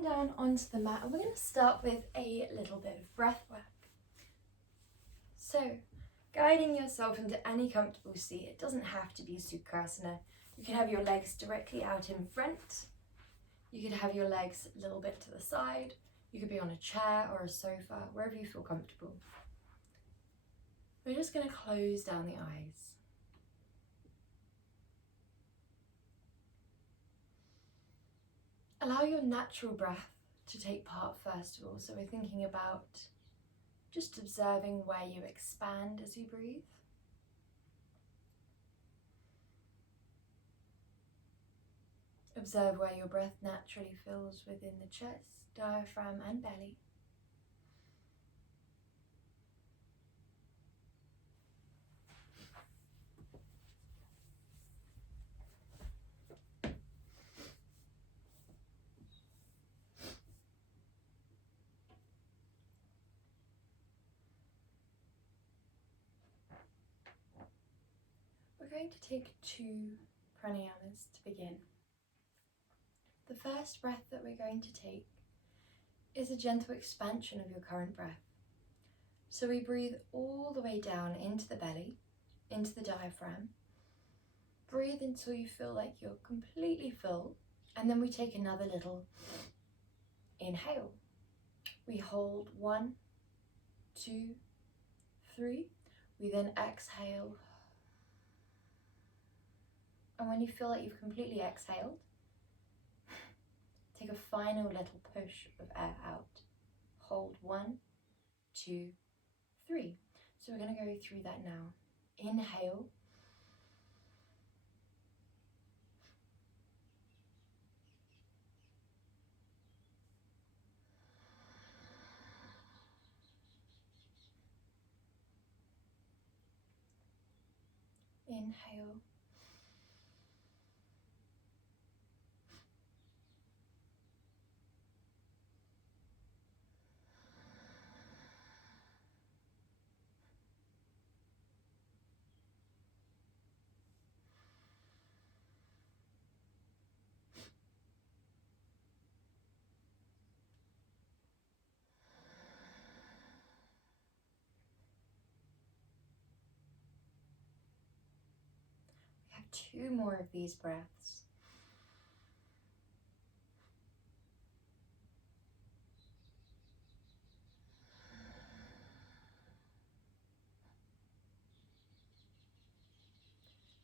come down onto the mat and we're going to start with a little bit of breath work. So, guiding yourself into any comfortable seat. It doesn't have to be Sukhasana. You can have your legs directly out in front. You could have your legs a little bit to the side. You could be on a chair or a sofa, wherever you feel comfortable. We're just going to close down the eyes. Allow your natural breath to take part first of all. So we're thinking about just observing where you expand as you breathe. Observe where your breath naturally fills within the chest, diaphragm and belly. We're going to take 2 pranayamas to begin. The first breath that we're going to take is a gentle expansion of your current breath. So we breathe all the way down into the belly, into the diaphragm. Breathe until you feel like you're completely full, and then we take another little inhale. We hold 1, 2, 3. We then exhale. And when you feel like you've completely exhaled, take a final little push of air out. Hold 1, 2, 3. So we're going to go through that now. Inhale. Inhale. We have 2 more of these breaths.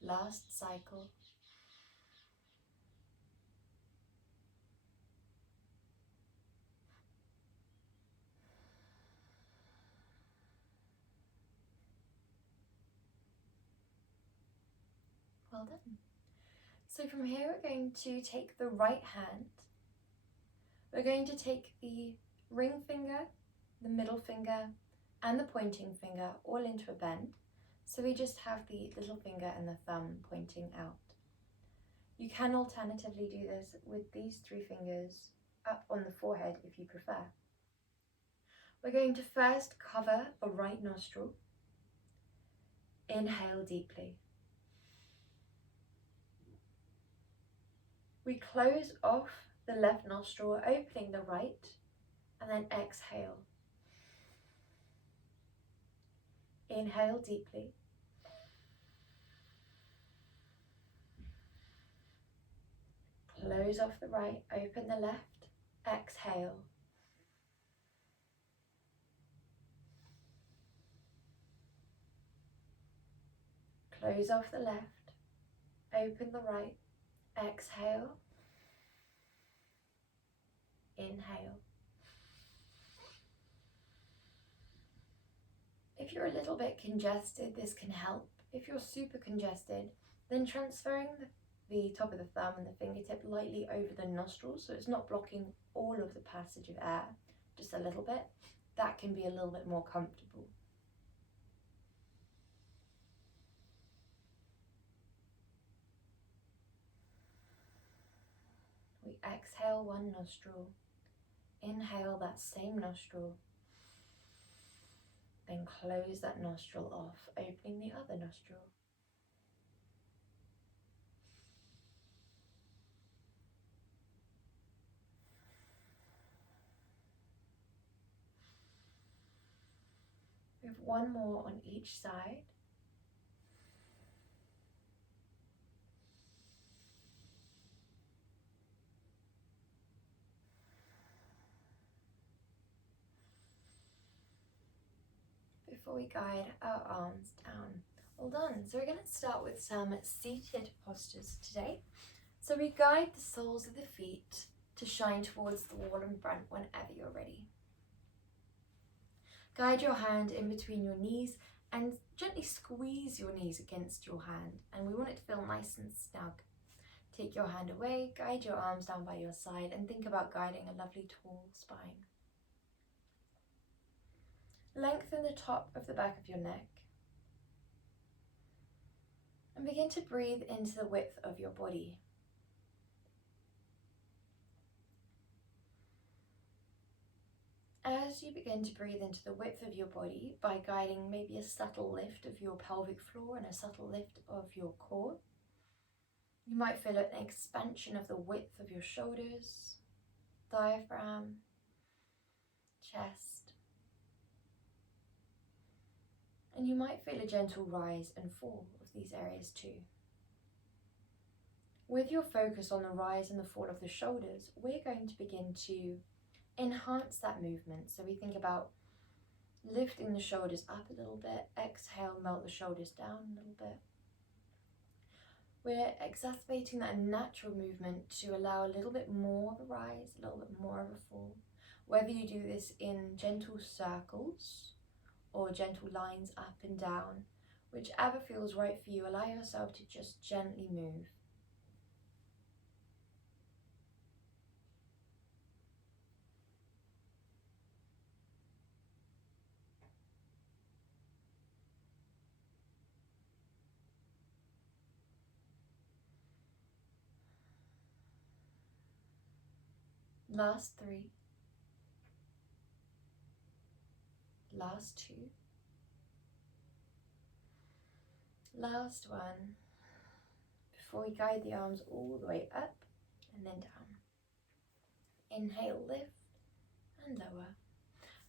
Last cycle. Well done. So from here we're going to take the right hand. We're going to take the ring finger, the middle finger and the pointing finger all into a bend. So we just have the little finger and the thumb pointing out. You can alternatively do this with these 3 fingers up on the forehead if you prefer. We're going to first cover the right nostril. Inhale deeply. We close off the left nostril, opening the right, and then exhale. Inhale deeply. Close off the right, open the left, exhale. Close off the left, open the right, exhale. Inhale. If you're a little bit congested, this can help. If you're super congested, then transferring the top of the thumb and the fingertip lightly over the nostrils so it's not blocking all of the passage of air, just a little bit. That can be a little bit more comfortable. We exhale one nostril, inhale that same nostril, then close that nostril off, opening the other nostril. one more on each side. Before we guide our arms down. All done. So we're going to start with some seated postures today. So we guide the soles of the feet to shine towards the wall in front whenever you're ready. Guide your hand in between your knees and gently squeeze your knees against your hand, and we want it to feel nice and snug. Take your hand away, guide your arms down by your side, and think about guiding a lovely tall spine. Lengthen the top of the back of your neck and begin to breathe into the width of your body. As you begin to breathe into the width of your body by guiding maybe a subtle lift of your pelvic floor and a subtle lift of your core, you might feel an expansion of the width of your shoulders, diaphragm, chest, and you might feel a gentle rise and fall of these areas too. With your focus on the rise and the fall of the shoulders, we're going to begin to enhance that movement. So we think about lifting the shoulders up a little bit, exhale, melt the shoulders down a little bit. We're exacerbating that natural movement to allow a little bit more of a rise, a little bit more of a fall. Whether you do this in gentle circles or gentle lines up and down, whichever feels right for you, allow yourself to just gently move. Last 3. Last 2. Last 1. Before we guide the arms all the way up and then down. Inhale, lift and lower.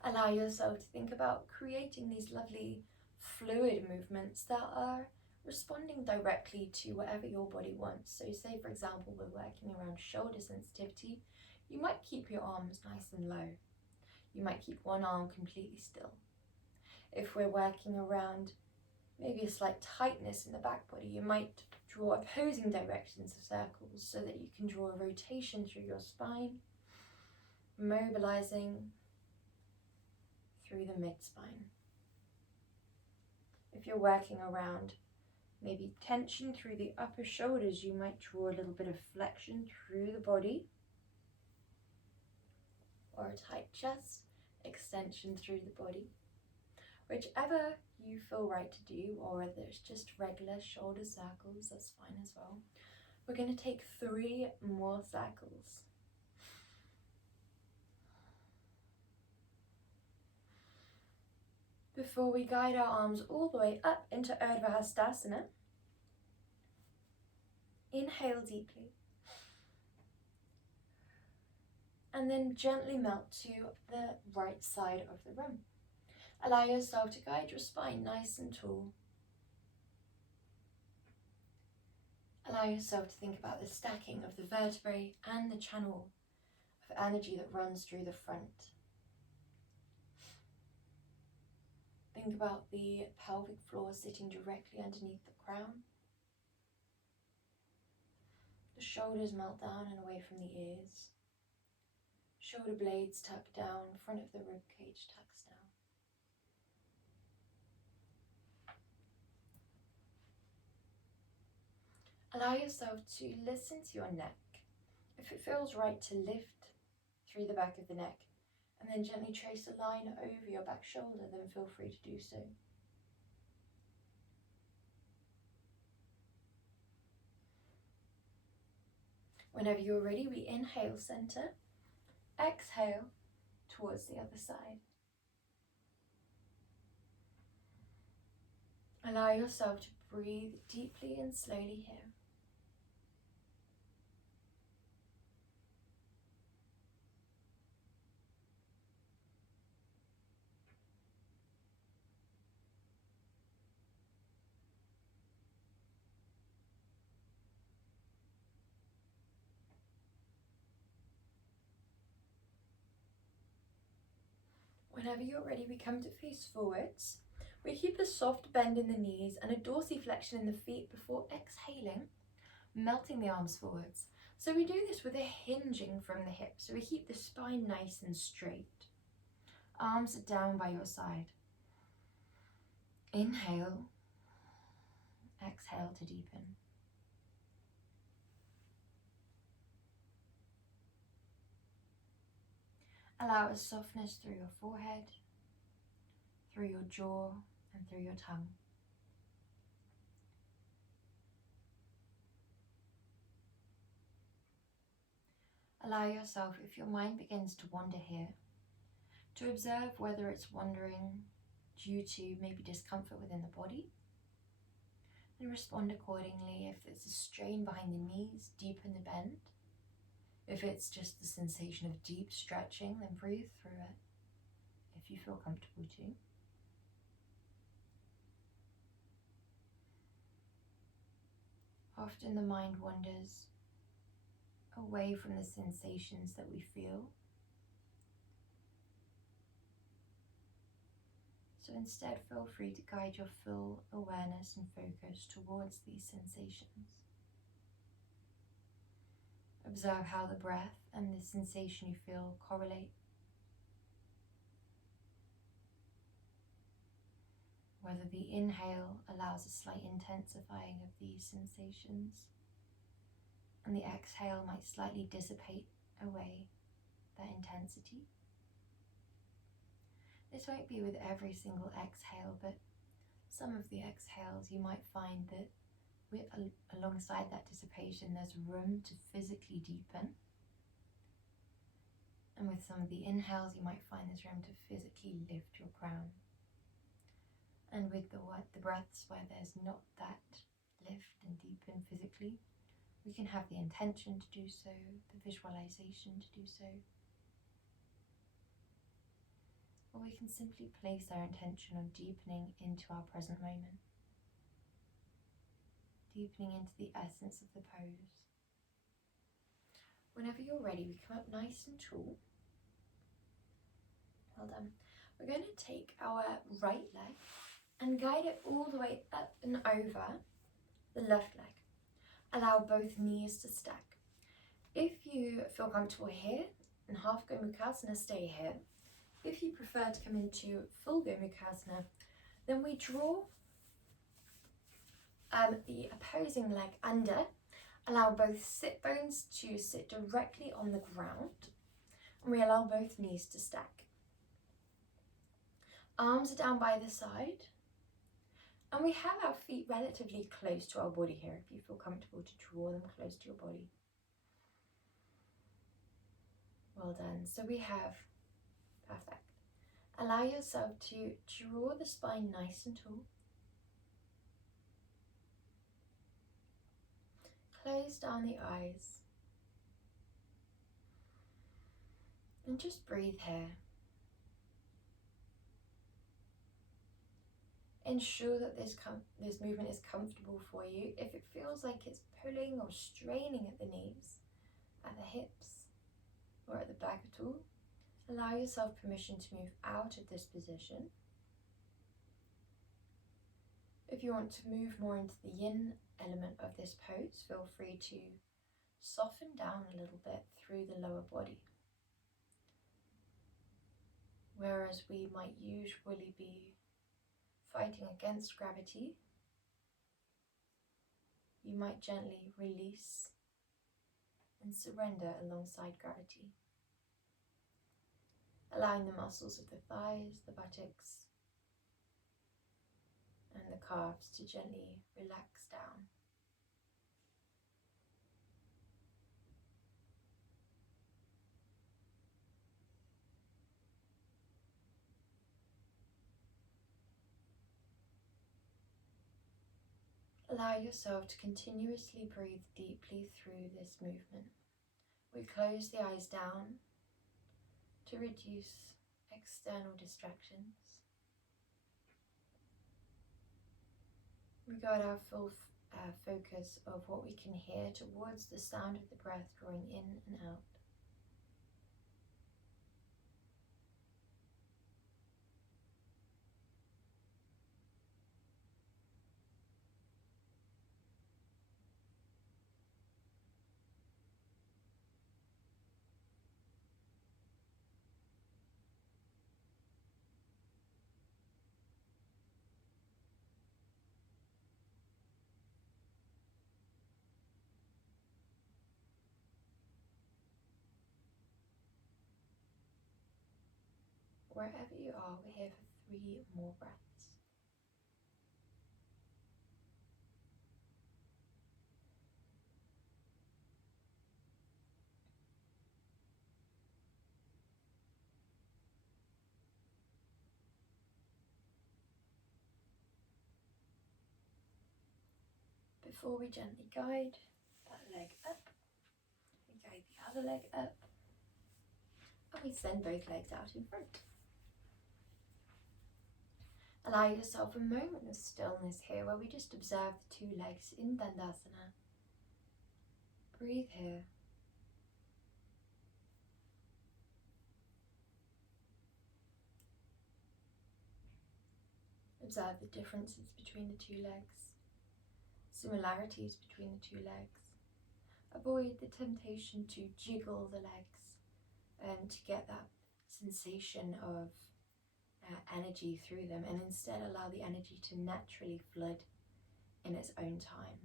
Allow yourself to think about creating these lovely fluid movements that are responding directly to whatever your body wants. So say, for example, we're working around shoulder sensitivity, you might keep your arms nice and low. You might keep one arm completely still. If we're working around maybe a slight tightness in the back body, you might draw opposing directions of circles so that you can draw a rotation through your spine, mobilizing through the mid-spine. If you're working around maybe tension through the upper shoulders, you might draw a little bit of flexion through the body, or a tight chest, extension through the body. Whichever you feel right to do, or whether it's just regular shoulder circles, that's fine as well. We're going to take 3 more circles. Before we guide our arms all the way up into Urdhva Hastasana, inhale deeply. And then gently melt to the right side of the room. Allow yourself to guide your spine nice and tall. Allow yourself to think about the stacking of the vertebrae and the channel of energy that runs through the front. Think about the pelvic floor sitting directly underneath the crown. The shoulders melt down and away from the ears. Shoulder blades tuck down, front of the rib cage tucks down. Allow yourself to listen to your neck. If it feels right to lift through the back of the neck and then gently trace a line over your back shoulder, then feel free to do so. Whenever you're ready, we inhale center, exhale towards the other side. Allow yourself to breathe deeply and slowly here. Whenever you're ready, we come to face forwards. We keep a soft bend in the knees and a dorsiflexion in the feet before exhaling, melting the arms forwards. So we do this with a hinging from the hips. So we keep the spine nice and straight. Arms are down by your side. Inhale, exhale to deepen. Allow a softness through your forehead, through your jaw, and through your tongue. Allow yourself, if your mind begins to wander here, to observe whether it's wandering due to maybe discomfort within the body, and respond accordingly. If it's a strain behind the knees, deepen the bend. If it's just the sensation of deep stretching, then breathe through it, if you feel comfortable to. Often the mind wanders away from the sensations that we feel. So instead, feel free to guide your full awareness and focus towards these sensations. Observe how the breath and the sensation you feel correlate. Whether the inhale allows a slight intensifying of these sensations, and the exhale might slightly dissipate away that intensity. This won't be with every single exhale, but some of the exhales you might find that alongside that dissipation there's room to physically deepen. And with some of the inhales you might find there's room to physically lift your crown. And with the breaths where there's not that lift and deepen physically, we can have the intention to do so, the visualization to do so. Or we can simply place our intention on deepening into our present moment. Deepening into the essence of the pose. Whenever you're ready, we come up nice and tall. Well done. We're going to take our right leg and guide it all the way up and over the left leg. Allow both knees to stack. If you feel comfortable here, in half Gomukhasana, stay here. If you prefer to come into full Gomukhasana, then we draw the opposing leg under. Allow both sit bones to sit directly on the ground, and we allow both knees to stack. Arms are down by the side, and we have our feet relatively close to our body here, if you feel comfortable to draw them close to your body. Well done. So we have, perfect. Allow yourself to draw the spine nice and tall. Close down the eyes. And just breathe here. Ensure that this movement is comfortable for you. If it feels like it's pulling or straining at the knees, at the hips, or at the back at all, allow yourself permission to move out of this position. If you want to move more into the yin element of this pose, feel free to soften down a little bit through the lower body. Whereas we might usually be fighting against gravity, you might gently release and surrender alongside gravity, allowing the muscles of the thighs, the buttocks, and the calves to gently relax down. Allow yourself to continuously breathe deeply through this movement. We close the eyes down to reduce external distractions. We guide our full focus of what we can hear towards the sound of the breath drawing in and out. wherever you are, we're here for 3 more breaths. Before we gently guide that leg up, we guide the other leg up, and we send both legs out in front. Allow yourself a moment of stillness here where we just observe the 2 legs in Dandasana. Breathe here. Observe the differences between the 2 legs, similarities between the 2 legs. Avoid the temptation to jiggle the legs to get that sensation of energy through them, and instead allow the energy to naturally flood in its own time.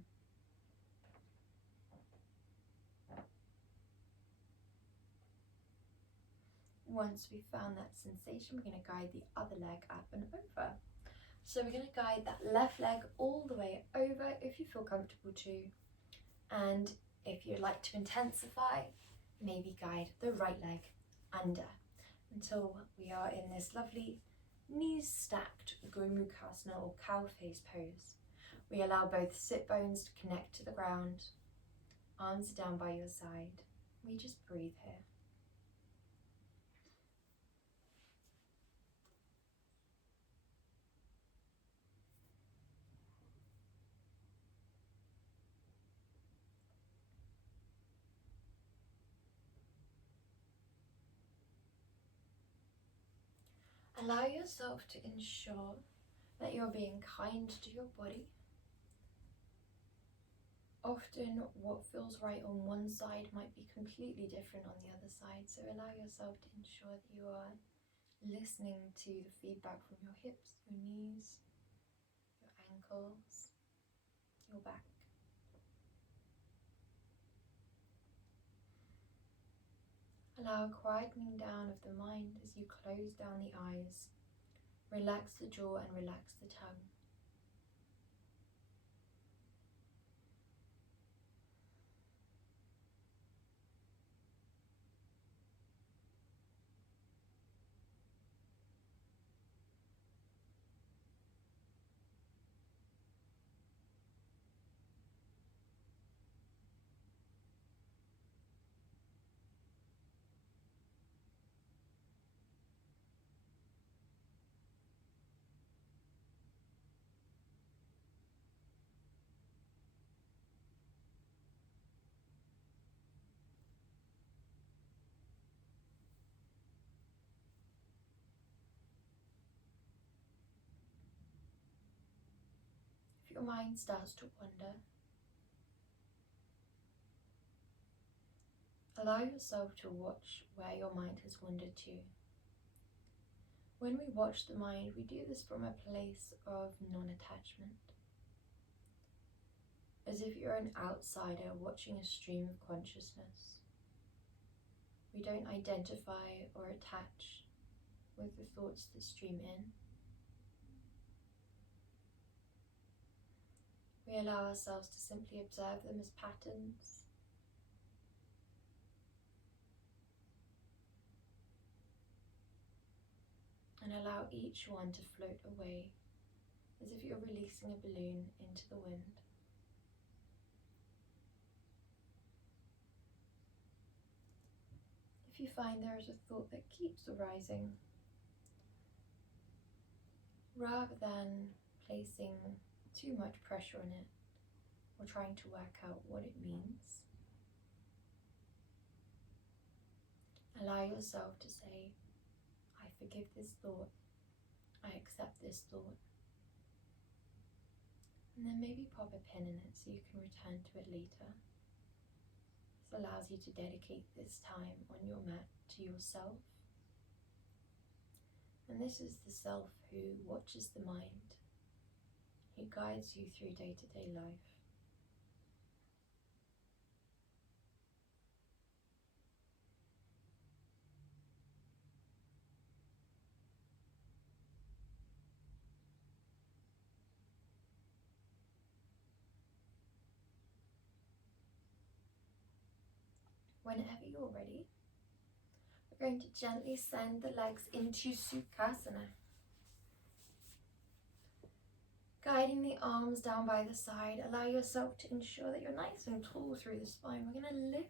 Once we've found that sensation, we're going to guide the other leg up and over. So we're going to guide that left leg all the way over if you feel comfortable to, and if you'd like to intensify, maybe guide the right leg under until we are in this lovely knees stacked Gomukhasana or cow face pose. We allow both sit bones to connect to the ground, arms down by your side. We just breathe here. Allow yourself to ensure that you're being kind to your body. Often what feels right on one side might be completely different on the other side, so allow yourself to ensure that you are listening to the feedback from your hips, your knees, your ankles, your back. Allow a quietening down of the mind as you close down the eyes. Relax the jaw and relax the tongue. If your mind starts to wander, allow yourself to watch where your mind has wandered to. When we watch the mind, we do this from a place of non-attachment, as if you're an outsider watching a stream of consciousness. We don't identify or attach with the thoughts that stream in. We allow ourselves to simply observe them as patterns, and allow each one to float away as if you're releasing a balloon into the wind. If you find there is a thought that keeps arising, rather than placing too much pressure on it or trying to work out what it means, allow yourself to say, I forgive this thought, I accept this thought, and then maybe pop a pin in it so you can return to it later. This allows you to dedicate this time on your mat to yourself, and this is the self who watches the mind, who guides you through day-to-day life. whenever you're ready, we're going to gently send the legs into Sukhasana. Guiding the arms down by the side, allow yourself to ensure that you're nice and tall through the spine. We're going to lift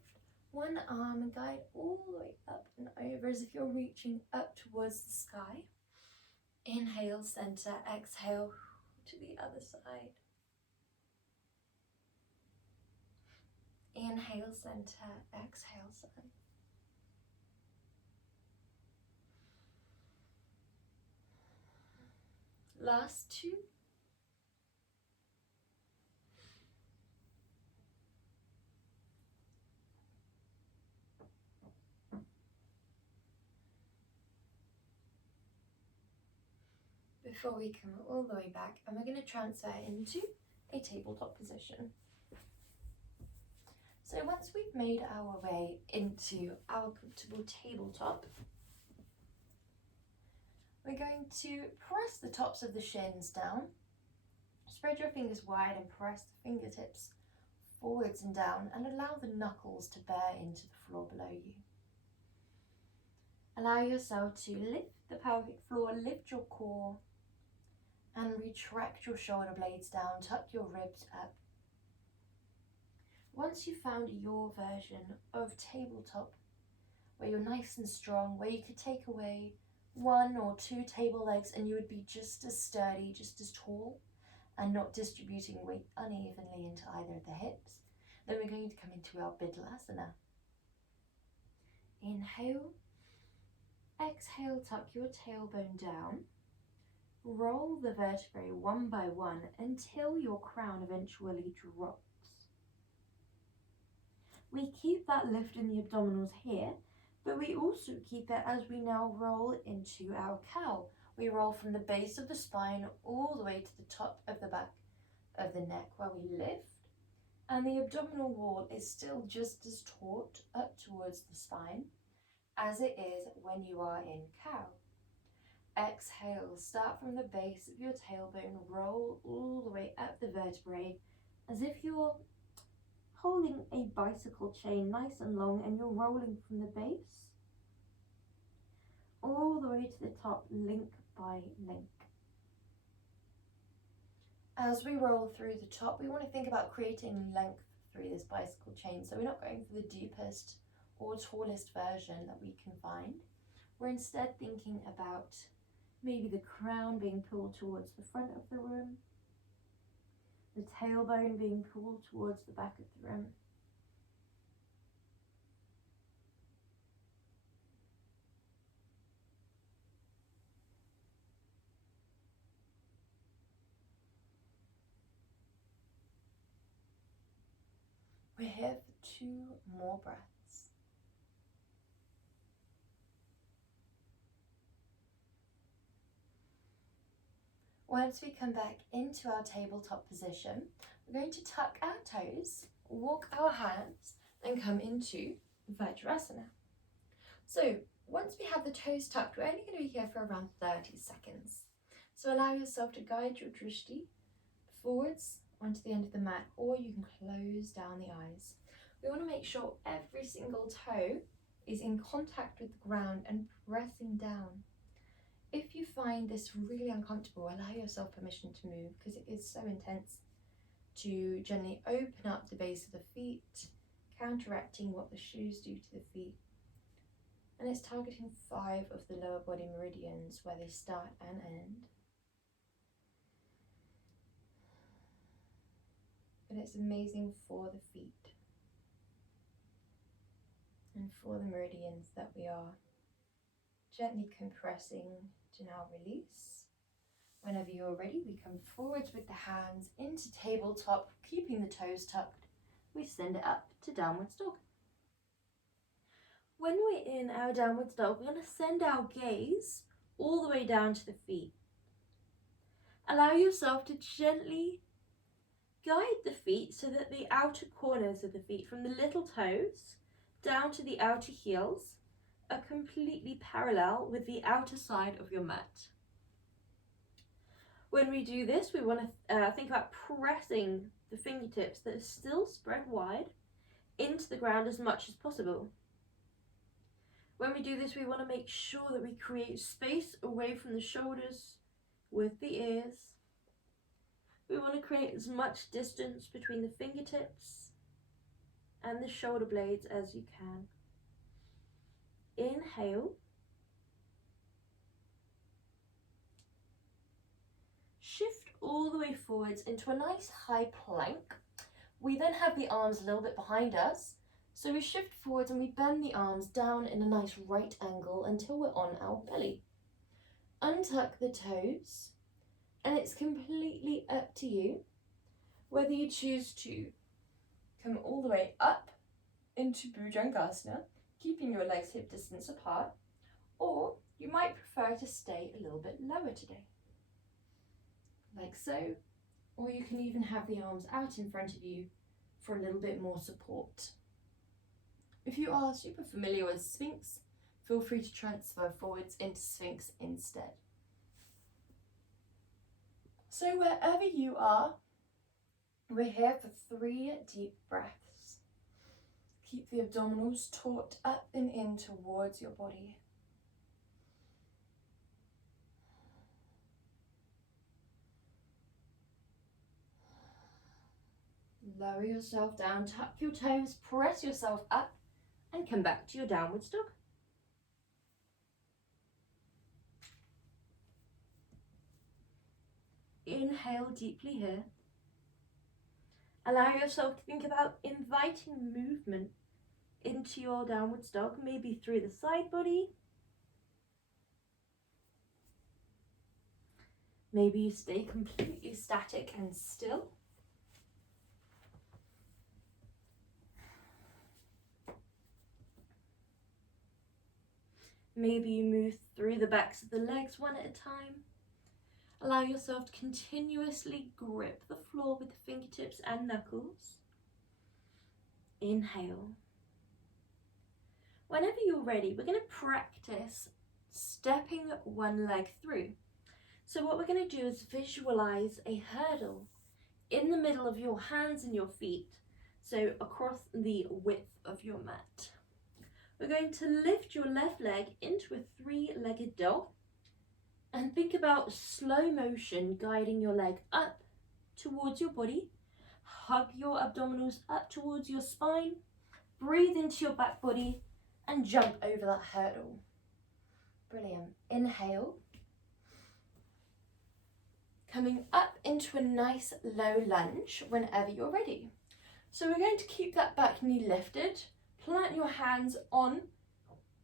one arm and guide all the way up and over as if you're reaching up towards the sky. Inhale, center, exhale to the other side. Inhale, center, exhale, side. Last two. Before we come all the way back, and we're going to transfer into a tabletop position. So once we've made our way into our comfortable tabletop, we're going to press the tops of the shins down, spread your fingers wide and press the fingertips forwards and down, and allow the knuckles to bear into the floor below you. Allow yourself to lift the pelvic floor, lift your core, and retract your shoulder blades down, tuck your ribs up. Once you've found your version of tabletop, where you're nice and strong, where you could take away 1 or 2 table legs and you would be just as sturdy, just as tall, and not distributing weight unevenly into either of the hips, then we're going to come into our Bidlasana. Inhale, exhale, tuck your tailbone down. Roll the vertebrae one by one until your crown eventually drops. We keep that lift in the abdominals here, but we also keep it as we now roll into our cow. We roll from the base of the spine all the way to the top of the back of the neck where we lift, and the abdominal wall is still just as taut up towards the spine as it is when you are in cow. Exhale, start from the base of your tailbone, roll all the way up the vertebrae as if you're holding a bicycle chain nice and long and you're rolling from the base all the way to the top, link by link. As we roll through the top, we want to think about creating length through this bicycle chain. So we're not going for the deepest or tallest version that we can find. We're instead thinking about maybe the crown being pulled towards the front of the room, the tailbone being pulled towards the back of the room. We're here for 2 more breaths. Once we come back into our tabletop position, we're going to tuck our toes, walk our hands, and come into Vajrasana. So once we have the toes tucked, we're only going to be here for around 30 seconds. So allow yourself to guide your drishti forwards onto the end of the mat, or you can close down the eyes. We want to make sure every single toe is in contact with the ground and pressing down. If you find this really uncomfortable, allow yourself permission to move, because it is so intense, to gently open up the base of the feet, counteracting what the shoes do to the feet. And it's targeting 5 of the lower body meridians where they start and end. And it's amazing for the feet and for the meridians that we are gently compressing to now release. Whenever you're ready, we come forwards with the hands into tabletop, keeping the toes tucked. We send it up to downward dog. When we're in our downward dog, we're going to send our gaze all the way down to the feet. Allow yourself to gently guide the feet so that the outer corners of the feet, from the little toes down to the outer heels, are completely parallel with the outer side of your mat. When we do this, we want to think about pressing the fingertips that are still spread wide into the ground as much as possible. When we do this, we want to make sure that we create space away from the shoulders with the ears. We want to create as much distance between the fingertips and the shoulder blades as you can. Inhale. Shift all the way forwards into a nice high plank. We then have the arms a little bit behind us. So we shift forwards and we bend the arms down in a nice right angle until we're on our belly. Untuck the toes, and it's completely up to you whether you choose to come all the way up into Bhujangasana, keeping your legs hip distance apart, or you might prefer to stay a little bit lower today, like so, or you can even have the arms out in front of you for a little bit more support. If you are super familiar with Sphinx, feel free to transfer forwards into Sphinx instead. So wherever you are, we're here for 3 deep breaths. Keep the abdominals taut up and in towards your body. Lower yourself down, tuck your toes, press yourself up, and come back to your downward dog. Inhale deeply here. Allow yourself to think about inviting movement into your downward dog, maybe through the side body. Maybe you stay completely static and still. Maybe you move through the backs of the legs one at a time. Allow yourself to continuously grip the floor with the fingertips and knuckles. Inhale. Whenever you're ready, we're going to practice stepping one leg through. So what we're going to do is visualize a hurdle in the middle of your hands and your feet, so across the width of your mat. We're going to lift your left leg into a 3-legged dog and think about slow motion guiding your leg up towards your body. Hug your abdominals up towards your spine. Breathe into your back body and jump over that hurdle. Brilliant. Inhale. Coming up into a nice low lunge whenever you're ready. So we're going to keep that back knee lifted. Plant your hands on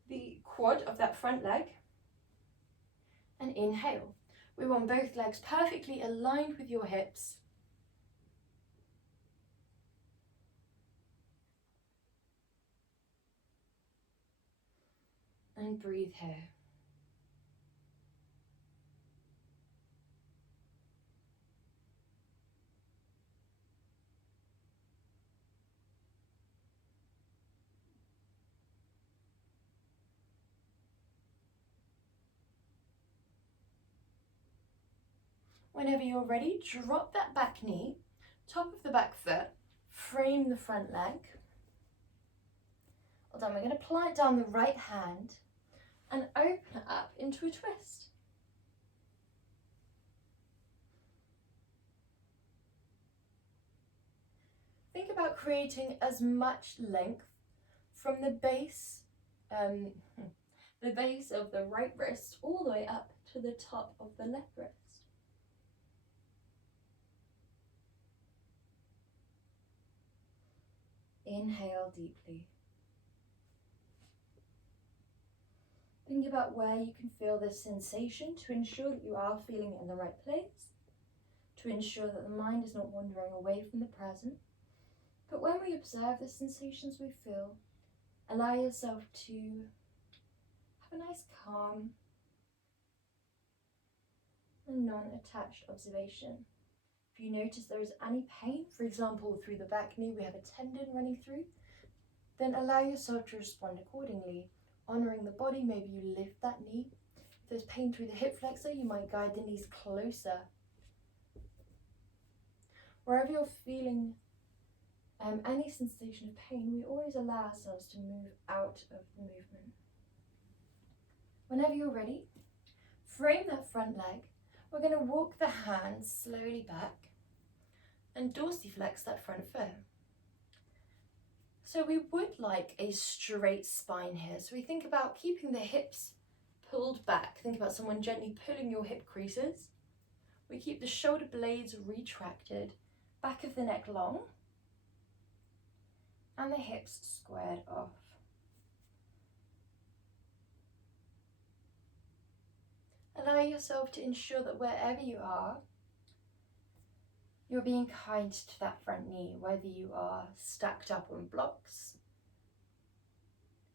the quad of that front leg. And inhale. We want both legs perfectly aligned with your hips. And breathe here. Whenever you're ready, drop that back knee, top of the back foot, frame the front leg. Well done, we're going to plant down the right hand and open it up into a twist. Think about creating as much length from the base of the right wrist all the way up to the top of the left wrist. Inhale deeply. Think about where you can feel this sensation to ensure that you are feeling it in the right place, to ensure that the mind is not wandering away from the present. But when we observe the sensations we feel, allow yourself to have a nice calm and non-attached observation. If you notice there is any pain, for example through the back knee we have a tendon running through, then allow yourself to respond accordingly. Honouring the body, maybe you lift that knee. If there's pain through the hip flexor, you might guide the knees closer. Wherever you're feeling any sensation of pain, we always allow ourselves to move out of the movement. Whenever you're ready, frame that front leg. We're going to walk the hands slowly back and dorsiflex that front foot. So we would like a straight spine here. So we think about keeping the hips pulled back. Think about someone gently pulling your hip creases. We keep the shoulder blades retracted, back of the neck long, and the hips squared off. Allow yourself to ensure that wherever you are, you're being kind to that front knee, whether you are stacked up on blocks,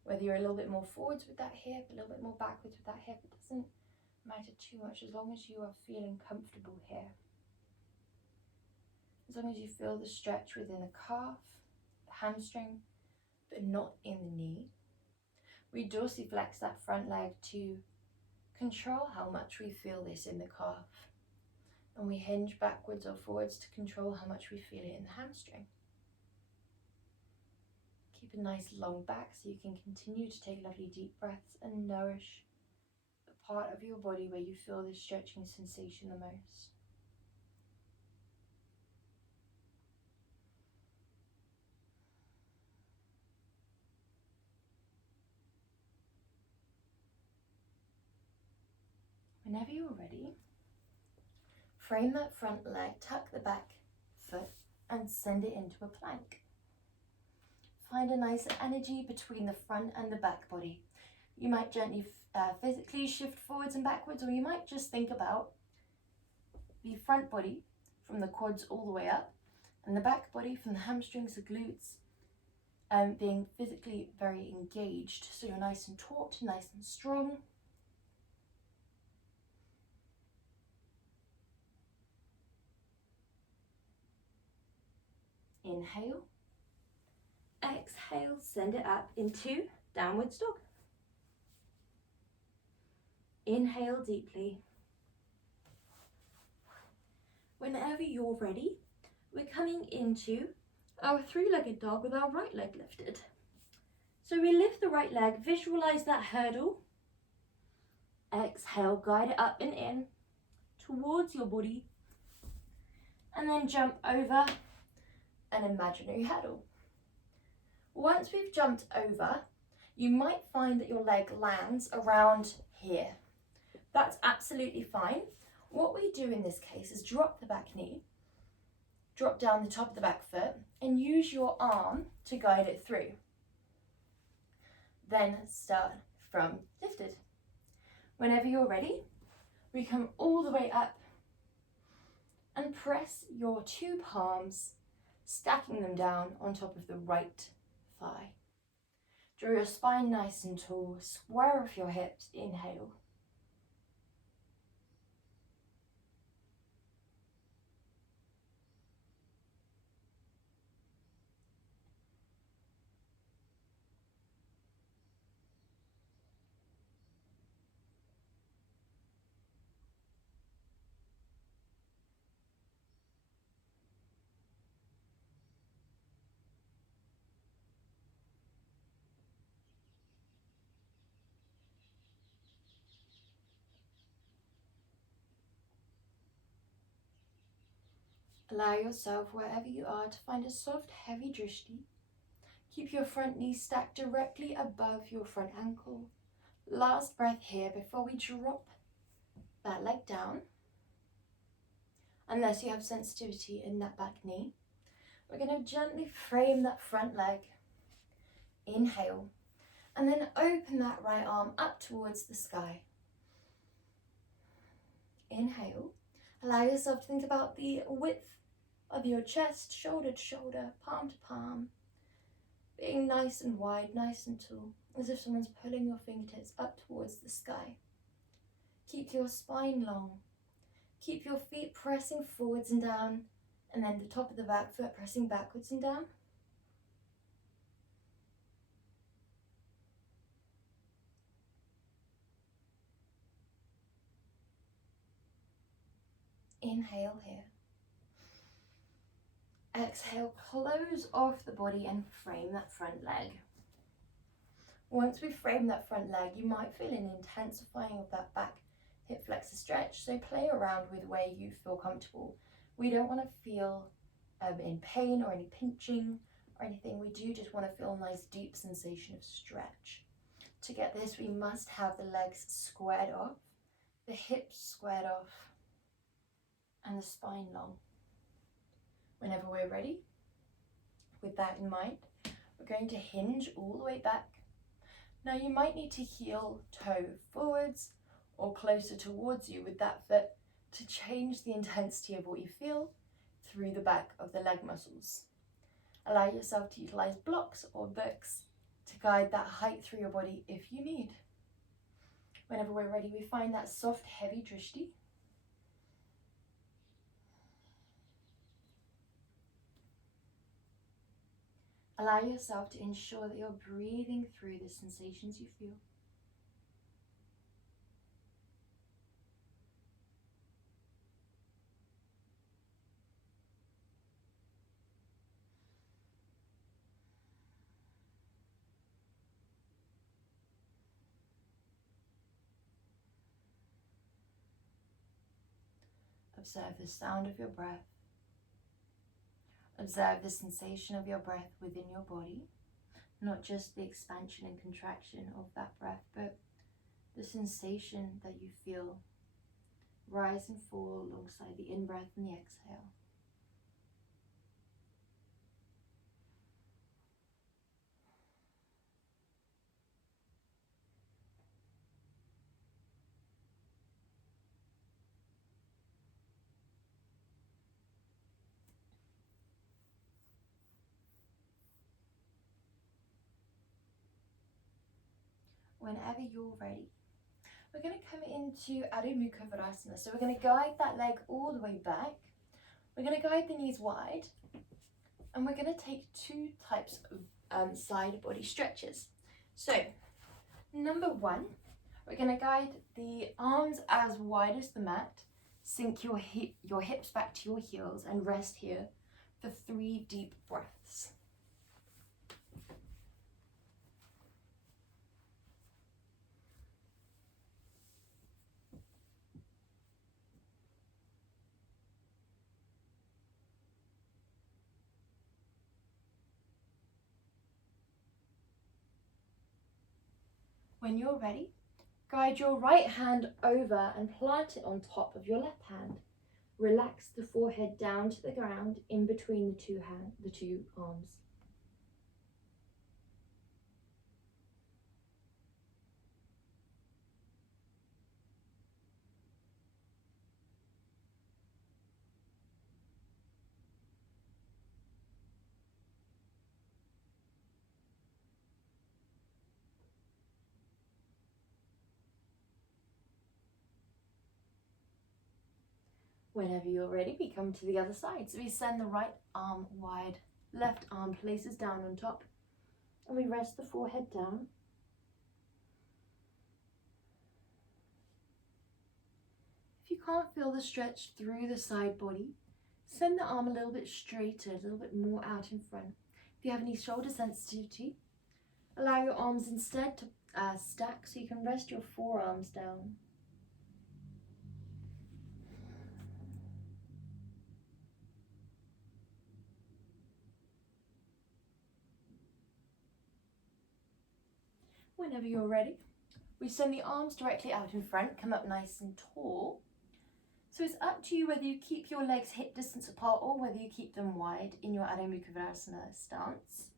whether you're a little bit more forwards with that hip, a little bit more backwards with that hip. It doesn't matter too much as long as you are feeling comfortable here. As long as you feel the stretch within the calf, the hamstring, but not in the knee. We dorsiflex that front leg to control how much we feel this in the calf. And we hinge backwards or forwards to control how much we feel it in the hamstring. Keep a nice long back so you can continue to take lovely deep breaths and nourish the part of your body where you feel this stretching sensation the most. Whenever you're ready, frame that front leg, tuck the back foot and send it into a plank. Find a nice energy between the front and the back body. You might gently physically shift forwards and backwards, or you might just think about the front body from the quads all the way up and the back body from the hamstrings, the glutes, being physically very engaged. So you're nice and taut, nice and strong. Inhale. Exhale, send it up into downward dog. Inhale deeply. Whenever you're ready, we're coming into our three-legged dog with our right leg lifted. So we lift the right leg, visualize that hurdle. Exhale, guide it up and in towards your body. And then jump over an imaginary hurdle. Once we've jumped over, you might find that your leg lands around here. That's absolutely fine. What we do in this case is drop the back knee, drop down the top of the back foot, and use your arm to guide it through. Then start from lifted. Whenever you're ready, we come all the way up and press your two palms, stacking them down on top of the right thigh. Draw your spine nice and tall, square off your hips, inhale. Allow yourself, wherever you are, to find a soft, heavy drishti. Keep your front knee stacked directly above your front ankle. Last breath here before we drop that leg down. Unless you have sensitivity in that back knee, we're going to gently frame that front leg. Inhale. And then open that right arm up towards the sky. Inhale. Allow yourself to think about the width of your chest, shoulder to shoulder, palm to palm, being nice and wide, nice and tall, as if someone's pulling your fingertips up towards the sky. Keep your spine long. Keep your feet pressing forwards and down, and then the top of the back foot pressing backwards and down. Inhale here. Exhale, close off the body and frame that front leg. Once we frame that front leg, you might feel an intensifying of that back hip flexor stretch, so play around with where you feel comfortable. We don't want to feel in pain or any pinching or anything. We do just want to feel a nice deep sensation of stretch. To get this, we must have the legs squared off, the hips squared off, and the spine long. Whenever we're ready, with that in mind, we're going to hinge all the way back. Now you might need to heel toe forwards or closer towards you with that foot to change the intensity of what you feel through the back of the leg muscles. Allow yourself to utilize blocks or books to guide that height through your body if you need. Whenever we're ready, we find that soft, heavy drishti. Allow yourself to ensure that you're breathing through the sensations you feel. Observe the sound of your breath. Observe the sensation of your breath within your body, not just the expansion and contraction of that breath, but the sensation that you feel rise and fall alongside the in-breath and the exhale. Whenever you're ready, we're going to come into Adho Mukha Virasana. So we're going to guide that leg all the way back. We're going to guide the knees wide. And we're going to take two types of side body stretches. So, number one, we're going to guide the arms as wide as the mat. Sink your hips back to your heels and rest here for 3 deep breaths. When you're ready, guide your right hand over and plant it on top of your left hand. Relax the forehead down to the ground in between the two arms. Whenever you're ready, we come to the other side. So we send the right arm wide, left arm places down on top, and we rest the forehead down. If you can't feel the stretch through the side body, send the arm a little bit straighter, a little bit more out in front. If you have any shoulder sensitivity, allow your arms instead to stack so you can rest your forearms down. Whenever you're ready, we send the arms directly out in front, come up nice and tall. So it's up to you whether you keep your legs hip distance apart or whether you keep them wide in your Adho Mukha Virasana stance.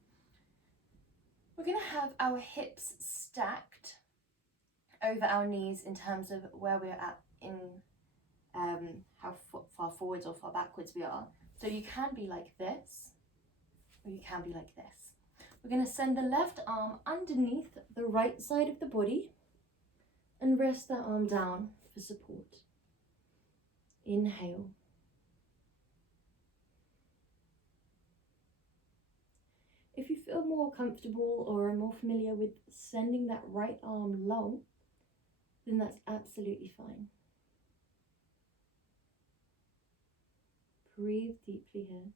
We're going to have our hips stacked over our knees in terms of where we're at in how far forwards or far backwards we are. So you can be like this, or you can be like this. We're going to send the left arm underneath the right side of the body and rest that arm down for support. Inhale. If you feel more comfortable or are more familiar with sending that right arm long, then that's absolutely fine. Breathe deeply here.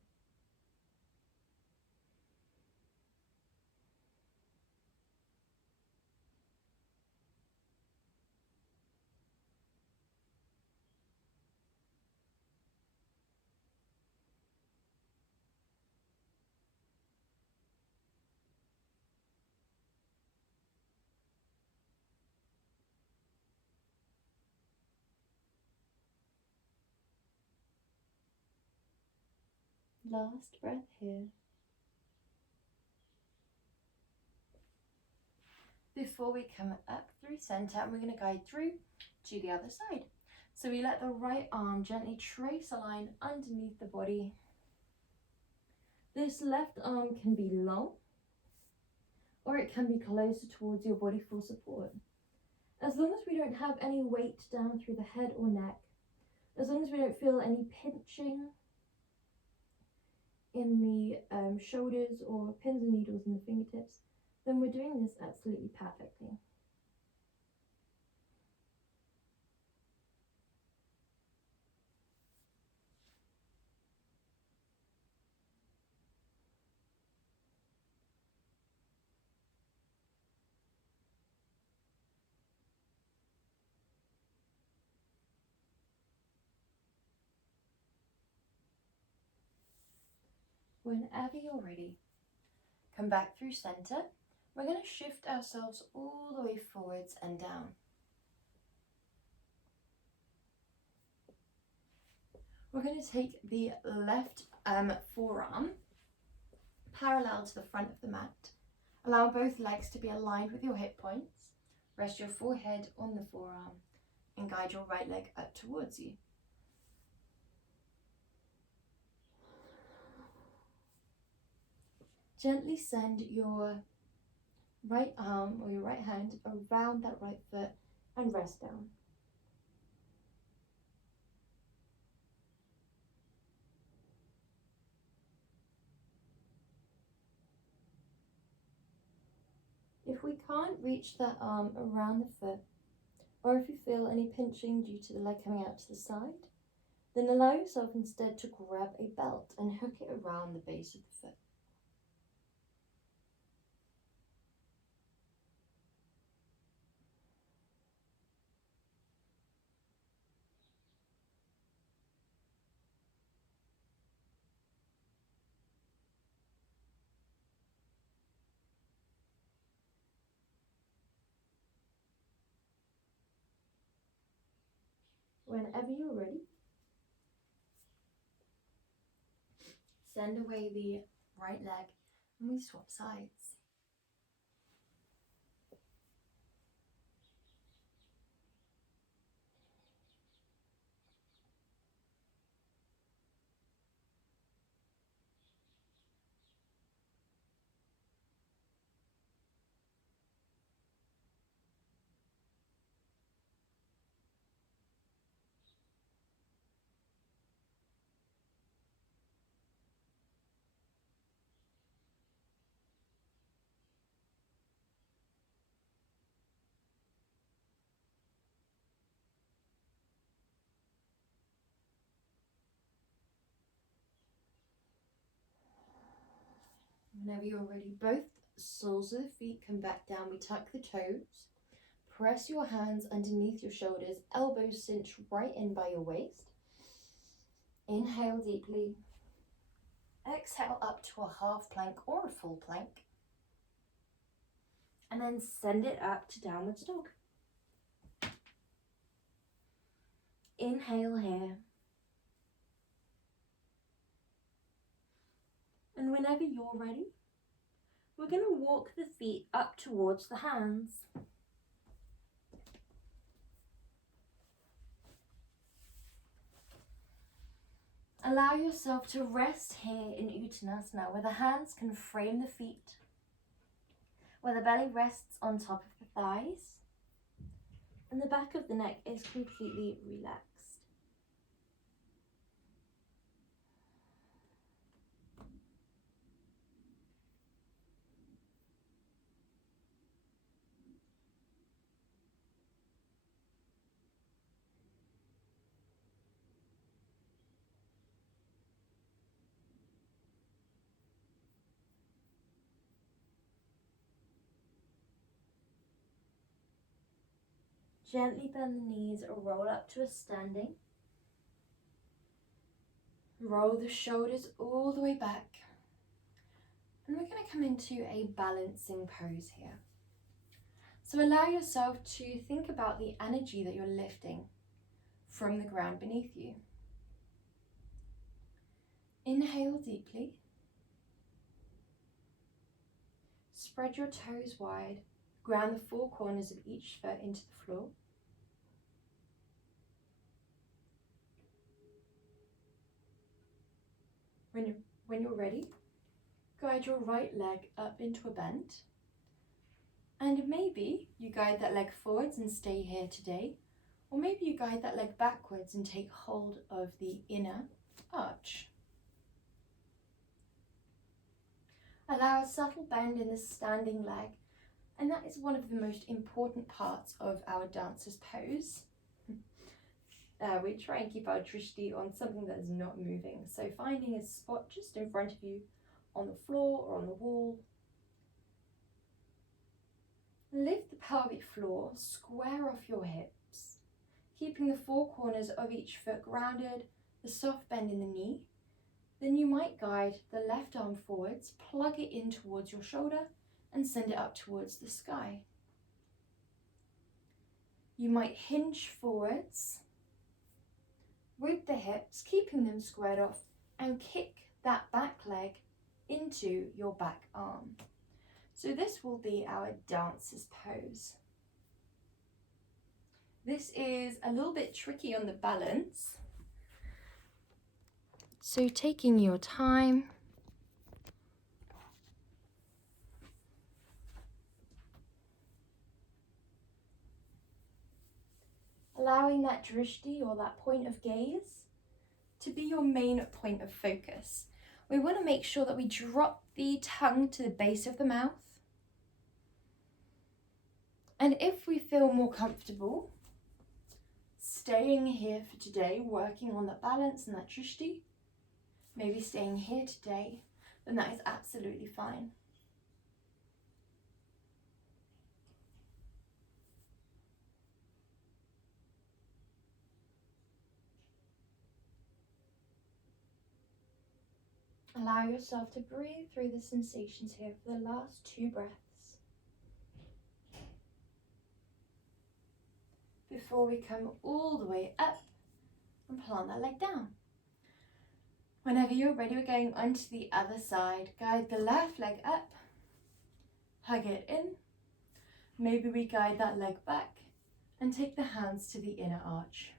Last breath here. Before we come up through center, and we're going to guide through to the other side. So we let the right arm gently trace a line underneath the body. This left arm can be long, or it can be closer towards your body for support. As long as we don't have any weight down through the head or neck, as long as we don't feel any pinching in the shoulders or pins and needles in the fingertips, then we're doing this absolutely perfectly. Whenever you're ready, come back through center. We're going to shift ourselves all the way forwards and down. We're going to take the left forearm parallel to the front of the mat. Allow both legs to be aligned with your hip points. Rest your forehead on the forearm and guide your right leg up towards you. Gently send your right arm or your right hand around that right foot and rest down. If we can't reach that arm around the foot, or if you feel any pinching due to the leg coming out to the side, then allow yourself instead to grab a belt and hook it around the base of the foot. Whenever you're ready, send away the right leg and we swap sides. Whenever you're ready, both soles of the feet come back down. We tuck the toes. Press your hands underneath your shoulders. Elbows cinch right in by your waist. Inhale deeply. Exhale up to a half plank or a full plank. And then send it up to downwards dog. Inhale here. And whenever you're ready, we're going to walk the feet up towards the hands. Allow yourself to rest here in Uttanasana, where the hands can frame the feet, where the belly rests on top of the thighs, and the back of the neck is completely relaxed. Gently bend the knees or roll up to a standing. Roll the shoulders all the way back. And we're going to come into a balancing pose here. So allow yourself to think about the energy that you're lifting from the ground beneath you. Inhale deeply. Spread your toes wide. Ground the four corners of each foot into the floor. When you're ready, guide your right leg up into a bend. And maybe you guide that leg forwards and stay here today. Or maybe you guide that leg backwards and take hold of the inner arch. Allow a subtle bend in the standing leg. And that is one of the most important parts of our dancer's pose. We try and keep our drishti on something that is not moving. So finding a spot just in front of you on the floor or on the wall. Lift the pelvic floor, square off your hips, keeping the four corners of each foot grounded, the soft bend in the knee. Then you might guide the left arm forwards, plug it in towards your shoulder and send it up towards the sky. You might hinge forwards with the hips, keeping them squared off, and kick that back leg into your back arm. So this will be our dancer's pose. This is a little bit tricky on the balance. So taking your time. Allowing that drishti or that point of gaze to be your main point of focus. We want to make sure that we drop the tongue to the base of the mouth. And if we feel more comfortable staying here for today, working on that balance and that drishti, maybe staying here today, then that is absolutely fine. Allow yourself to breathe through the sensations here for the last 2 breaths. Before we come all the way up and plant that leg down. Whenever you're ready, we're going onto the other side. Guide the left leg up, hug it in. Maybe we guide that leg back and take the hands to the inner arch.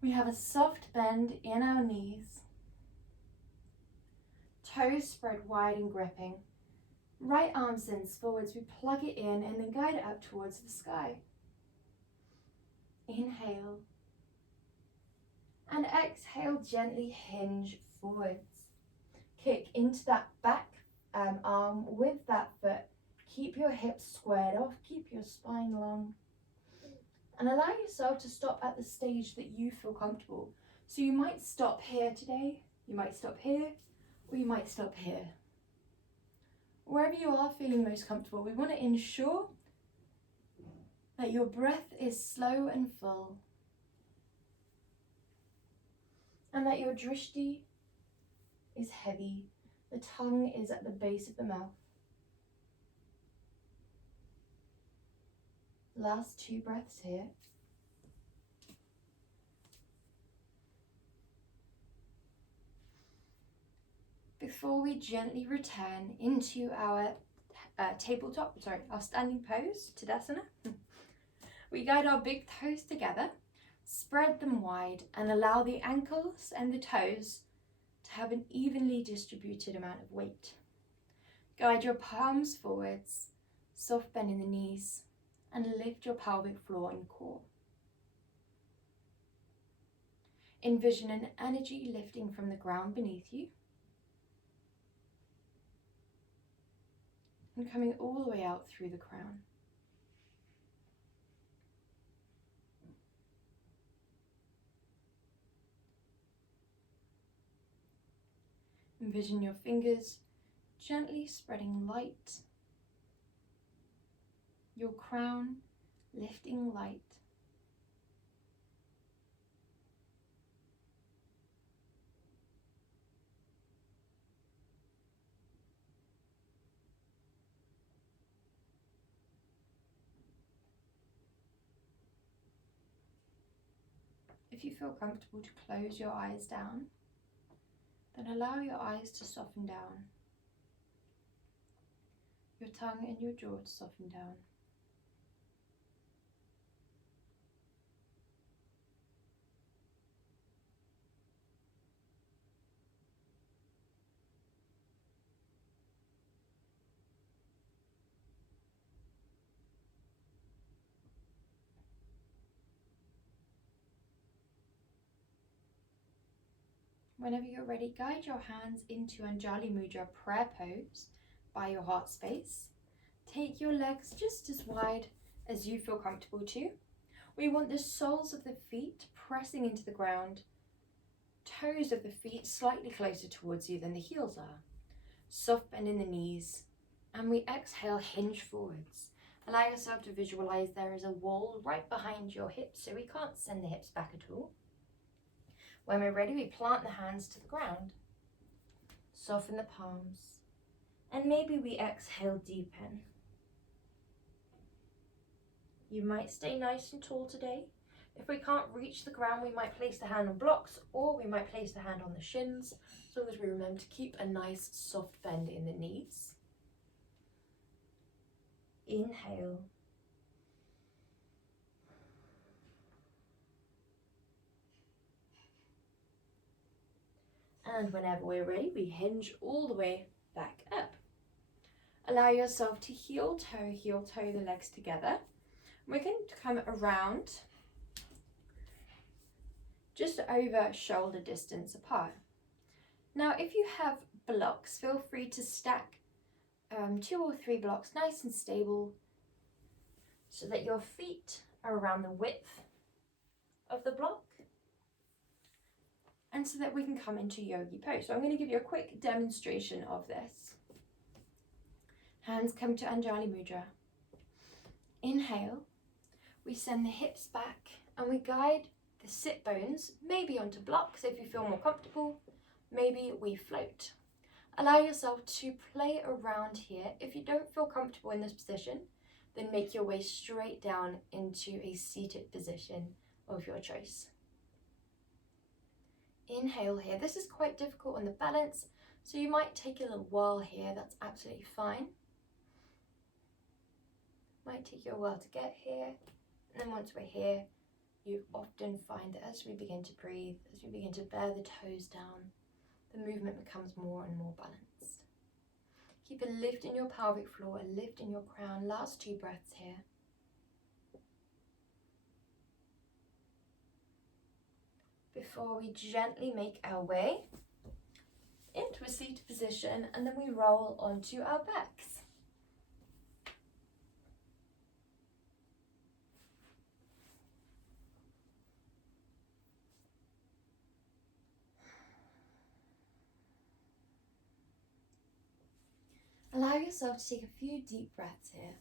We have a soft bend in our knees. Toes spread wide and gripping. Right arm sends forwards, we plug it in and then guide it up towards the sky. Inhale. And exhale, gently hinge forwards. Kick into that back arm with that foot. Keep your hips squared off, keep your spine long. And allow yourself to stop at the stage that you feel comfortable. So you might stop here today, you might stop here, or you might stop here. Wherever you are feeling most comfortable, we want to ensure that your breath is slow and full. And that your drishti is heavy, the tongue is at the base of the mouth. Last 2 breaths here. Before we gently return into our our standing pose, Tadasana, we guide our big toes together, spread them wide, and allow the ankles and the toes to have an evenly distributed amount of weight. Guide your palms forwards, soft bend in the knees, and lift your pelvic floor and core. Envision an energy lifting from the ground beneath you and coming all the way out through the crown. Envision your fingers gently spreading light, your crown lifting light. If you feel comfortable to close your eyes down, then allow your eyes to soften down, your tongue and your jaw to soften down. Whenever you're ready, guide your hands into Anjali Mudra prayer pose by your heart space. Take your legs just as wide as you feel comfortable to. We want the soles of the feet pressing into the ground, toes of the feet slightly closer towards you than the heels are. Soft bend in the knees, and we exhale, hinge forwards. Allow yourself to visualize there is a wall right behind your hips, so we can't send the hips back at all. When we're ready, we plant the hands to the ground. Soften the palms. And maybe we exhale, deepen. You might stay nice and tall today. If we can't reach the ground, we might place the hand on blocks, or we might place the hand on the shins, as long as we remember to keep a nice soft bend in the knees. Inhale. And whenever we're ready, we hinge all the way back up. Allow yourself to heel toe the legs together. We're going to come around just over shoulder distance apart. Now, if you have blocks, feel free to stack 2 or 3 blocks nice and stable so that your feet are around the width of the block, and so that we can come into yogi pose. So I'm going to give you a quick demonstration of this. Hands come to Anjali Mudra. Inhale, we send the hips back and we guide the sit bones maybe onto blocks if you feel more comfortable. Maybe we float. Allow yourself to play around here. If you don't feel comfortable in this position, then make your way straight down into a seated position of your choice. Inhale here. This is quite difficult on the balance, so you might take a little while here. That's absolutely fine. Might take you a while to get here, and then once we're here, you often find that as we begin to breathe, as we begin to bear the toes down, the movement becomes more and more balanced. Keep a lift in your pelvic floor, a lift in your crown. Last 2 breaths here. Before we gently make our way into a seated position, and then we roll onto our backs. Allow yourself to take a few deep breaths here.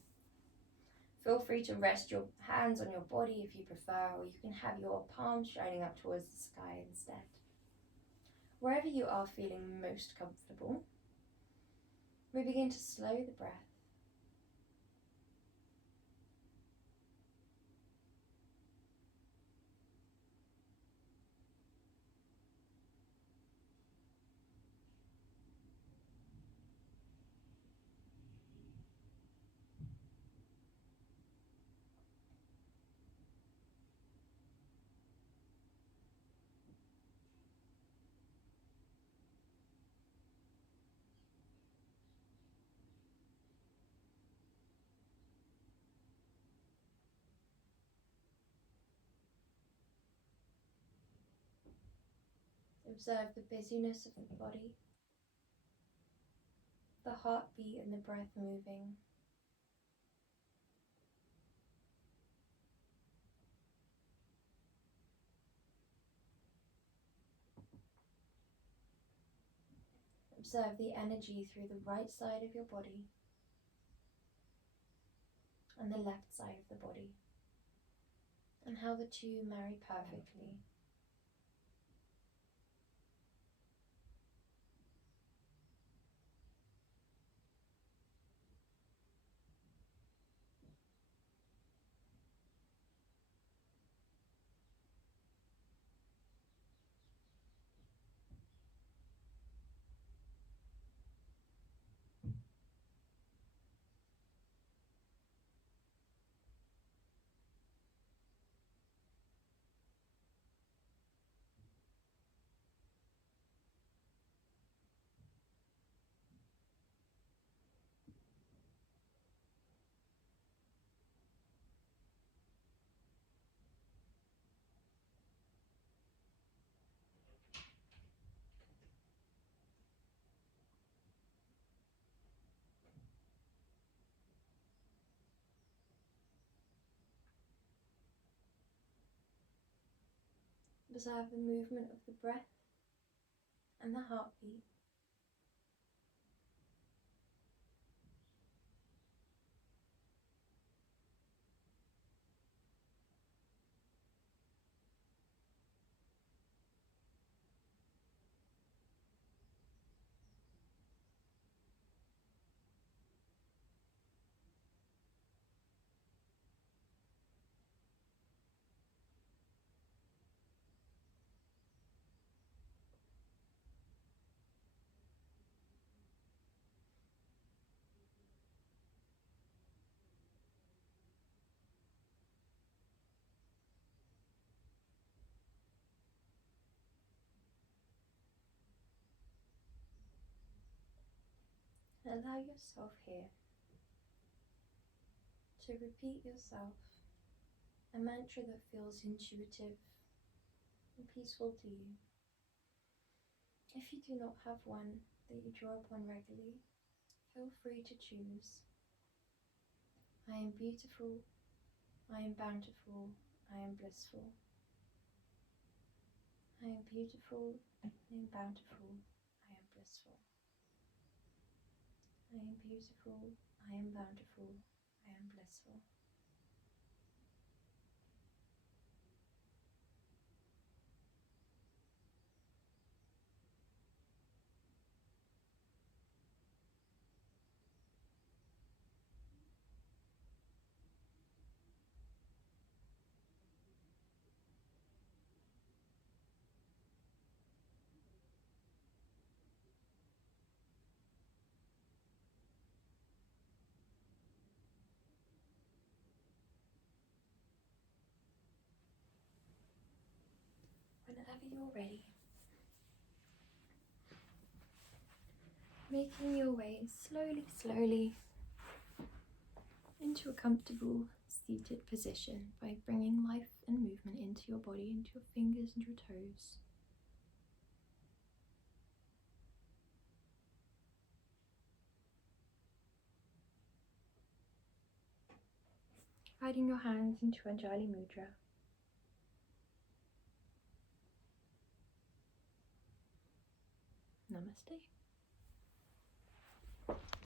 Feel free to rest your hands on your body if you prefer, or you can have your palms shining up towards the sky instead. Wherever you are feeling most comfortable, we begin to slow the breath. Observe the busyness of the body, the heartbeat and the breath moving. Observe the energy through the right side of your body and the left side of the body, and how the two marry perfectly. Observe the movement of the breath and the heartbeat. And allow yourself here to repeat yourself a mantra that feels intuitive and peaceful to you. If you do not have one that you draw upon regularly, feel free to choose. I am beautiful, I am bountiful, I am blissful. I am beautiful, I am bountiful, I am blissful. I am beautiful, I am bountiful, I am blissful. Whenever you're ready, making your way slowly into a comfortable seated position by bringing life and movement into your body, into your fingers and your toes. Guiding your hands into Anjali mudra. Namaste.